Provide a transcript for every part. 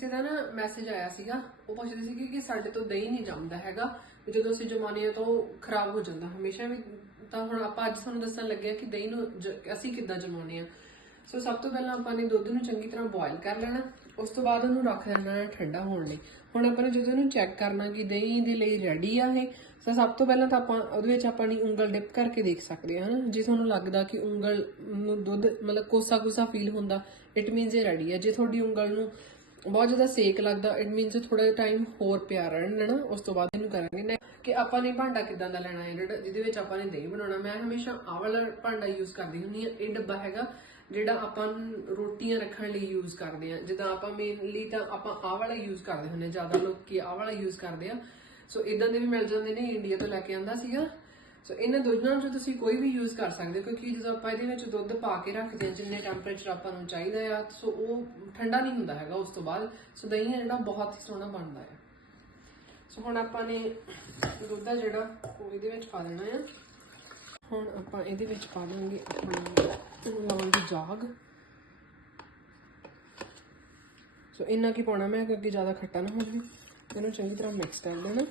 ਕਿਸੇ ਦਾ ਨਾ ਮੈਸੇਜ ਆਇਆ ਸੀਗਾ, ਉਹ ਪੁੱਛਦੇ ਸੀ ਕਿ ਸਾਡੇ ਤੋਂ ਦਹੀਂ ਨਹੀਂ ਜੰਮਦਾ ਹੈਗਾ ਜਦੋਂ ਅਸੀਂ ਜਮਾਨੇ ਆ ਤਾਂ ਉਹ ਖਰਾਬ ਹੋ ਜਾਂਦਾ। ਹਮੇਸ਼ਾ ਵੀ ਤਾਂ ਹੁਣ ਆਪਾਂ ਅੱਜ ਤੁਹਾਨੂੰ ਦੱਸਣ ਲੱਗੇ ਆ ਕਿ ਦਹੀਂ ਨੂੰ ਜ- ਅਸੀਂ ਕਿੱਦਾਂ ਜਮਾਉਂਦੇ ਆ ਸੋ ਸਭ ਤੋਂ ਪਹਿਲਾਂ ਆਪਾਂ ਨੇ ਦੁੱਧ ਨੂੰ ਚੰਗੀ ਤਰ੍ਹਾਂ ਬੋਇਲ ਕਰ ਲੈਣਾ, ਉਸ ਤੋਂ ਬਾਅਦ ਉਹਨੂੰ ਰੱਖ ਦੇਣਾ ਹੈ ਠੰਡਾ ਹੋਣ ਲਈ। ਹੁਣ ਆਪਾਂ ਨੇ ਜਦੋਂ ਇਹਨੂੰ ਚੈੱਕ ਕਰਨਾ ਕਿ ਦਹੀਂ ਦੇ ਲਈ ਰੈਡੀ ਆ ਇਹ ਸੋ ਸਭ ਤੋਂ ਪਹਿਲਾਂ ਤਾਂ ਆਪਾਂ ਉਹਦੇ ਵਿੱਚ ਆਪਾਂ ਨੇ ਉਂਗਲ ਡਿਪ ਕਰਕੇ ਦੇਖ ਸਕਦੇ ਹਾਂ, ਹਨਾ? ਜੇ ਤੁਹਾਨੂੰ ਲੱਗਦਾ ਕਿ ਉਂਗਲ ਨੂੰ ਦੁੱਧ ਮਤਲਬ ਕੋਸਾ ਕੋਸਾ ਫੀਲ ਹੁੰਦਾ ਇਟ ਮੀਨਸ ਇਹ ਰੈਡੀ ਹੈ ਜੇ ਤੁਹਾਡੀ ਉਂਗਲ ਨੂੰ ਬਹੁਤ ਜ਼ਿਆਦਾ ਸੇਕ ਲੱਗਦਾ ਇਟ ਮੀਨਸ ਥੋੜਾ ਜਿਹਾ ਟਾਈਮ ਹੋਰ ਪਿਆ ਰਹਿਣ ਨਾ ਉਸ ਤੋਂ ਬਾਅਦ ਇਹਨੂੰ ਕਰਾਂਗੇ ਨੇ ਕਿ ਆਪਾਂ ਨੇ ਭਾਂਡਾ ਕਿਦਾਂ ਦਾ ਲੈਣਾ ਹੈ, ਜਿਹੜਾ ਜਿਹਦੇ ਵਿੱਚ ਆਪਾਂ ਨੇ ਦਹੀਂ ਬਣਾਉਣਾ। ਮੈਂ ਹਮੇਸ਼ਾ ਆਹ ਵਾਲਾ ਭਾਂਡਾ ਯੂਜ਼ ਕਰਦੀ ਹੁੰਦੀ ਹਾਂ, ਇਹ ਡੱਬਾ ਹੈਗਾ, ਜਿਹੜਾ ਆਪਾਂ ਰੋਟੀਆਂ ਰੱਖਣ ਲਈ ਯੂਜ਼ ਕਰਦੇ ਆ ਜਿੱਦਾਂ ਆਪਾਂ ਮੇਨਲੀ ਤਾਂ ਆਪਾਂ ਆਹ ਵਾਲਾ ਯੂਜ਼ ਕਰਦੇ ਹੁੰਦੇ ਹਾਂ। ਜ਼ਿਆਦਾ ਲੋਕੀ ਆਹ ਵਾਲਾ ਯੂਜ਼ ਕਰਦੇ ਆ। ਸੋ ਇਦਾਂ ਦੇ ਵੀ ਮਿਲ ਜਾਂਦੇ ਨੇ ਇੰਡੀਆ ਤੋਂ ਲੈ ਕੇ ਆਂਦਾ ਸੀਗਾ। ਸੋ ਇਹਨਾਂ ਦੋਨਾਂ ਚੋਂ ਤੁਸੀਂ ਕੋਈ ਵੀ ਯੂਜ਼ ਕਰ ਸਕਦੇ ਹੋ, ਕਿਉਂਕਿ ਜਦੋਂ ਆਪਾਂ ਇਹਦੇ ਵਿੱਚ ਦੁੱਧ ਪਾ ਕੇ ਰੱਖਦੇ ਹਾਂ, ਜਿੰਨੇ ਟੈਂਪਰੇਚਰ ਆਪਾਂ ਨੂੰ ਚਾਹੀਦਾ ਆ ਸੋ ਉਹ ਠੰਡਾ ਨਹੀਂ ਹੁੰਦਾ ਹੈਗਾ ਉਸ ਤੋਂ ਬਾਅਦ। ਸੋ ਦਹੀਂ ਜਿਹੜਾ ਬਹੁਤ ਹੀ ਸੋਹਣਾ ਬਣਦਾ ਆ। ਸੋ ਹੁਣ ਆਪਾਂ ਨੇ ਦੁੱਧ ਆ ਜਿਹੜਾ, ਉਹ ਇਹਦੇ ਵਿੱਚ ਪਾ ਦੇਣਾ ਆ। ਹੁਣ ਆਪਾਂ ਇਹਦੇ ਵਿੱਚ ਪਾ ਦਾਂਗੇ ਆਪਣਾ ਇਹਨੂੰ ਲਾਵਾਂਗੇ ਜਾਗ। ਸੋ ਇੰਨਾ ਕੀ ਪਾਉਣਾ ਮੈਂ ਅੱਗੇ ਜ਼ਿਆਦਾ ਖੱਟਾ ਨਾ ਹੋ ਜਾਵੇ। ਇਹਨੂੰ ਚੰਗੀ ਤਰ੍ਹਾਂ ਮਿਕਸ ਕਰ ਦੇਣਾ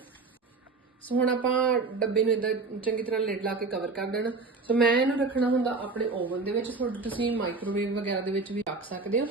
ਸੋ ਹੁਣ ਆਪਾਂ ਡੱਬੇ ਨੂੰ ਇਦਾਂ ਚੰਗੀ ਤਰ੍ਹਾਂ ਲਿਡ ਲਾ ਕੇ ਕਵਰ ਕਰ ਦੇਣਾ ਸੋ ਮੈਂ ਇਹਨੂੰ ਰੱਖਣਾ ਹੁੰਦਾ ਆਪਣੇ ਓਵਨ ਦੇ ਵਿੱਚ। ਤੁਹਾਡੇ ਤੁਸੀਂ ਮਾਈਕ੍ਰੋਵੇਵ ਵਗੈਰਾ ਦੇ ਵਿੱਚ ਵੀ ਰੱਖ ਸਕਦੇ ਹੋ।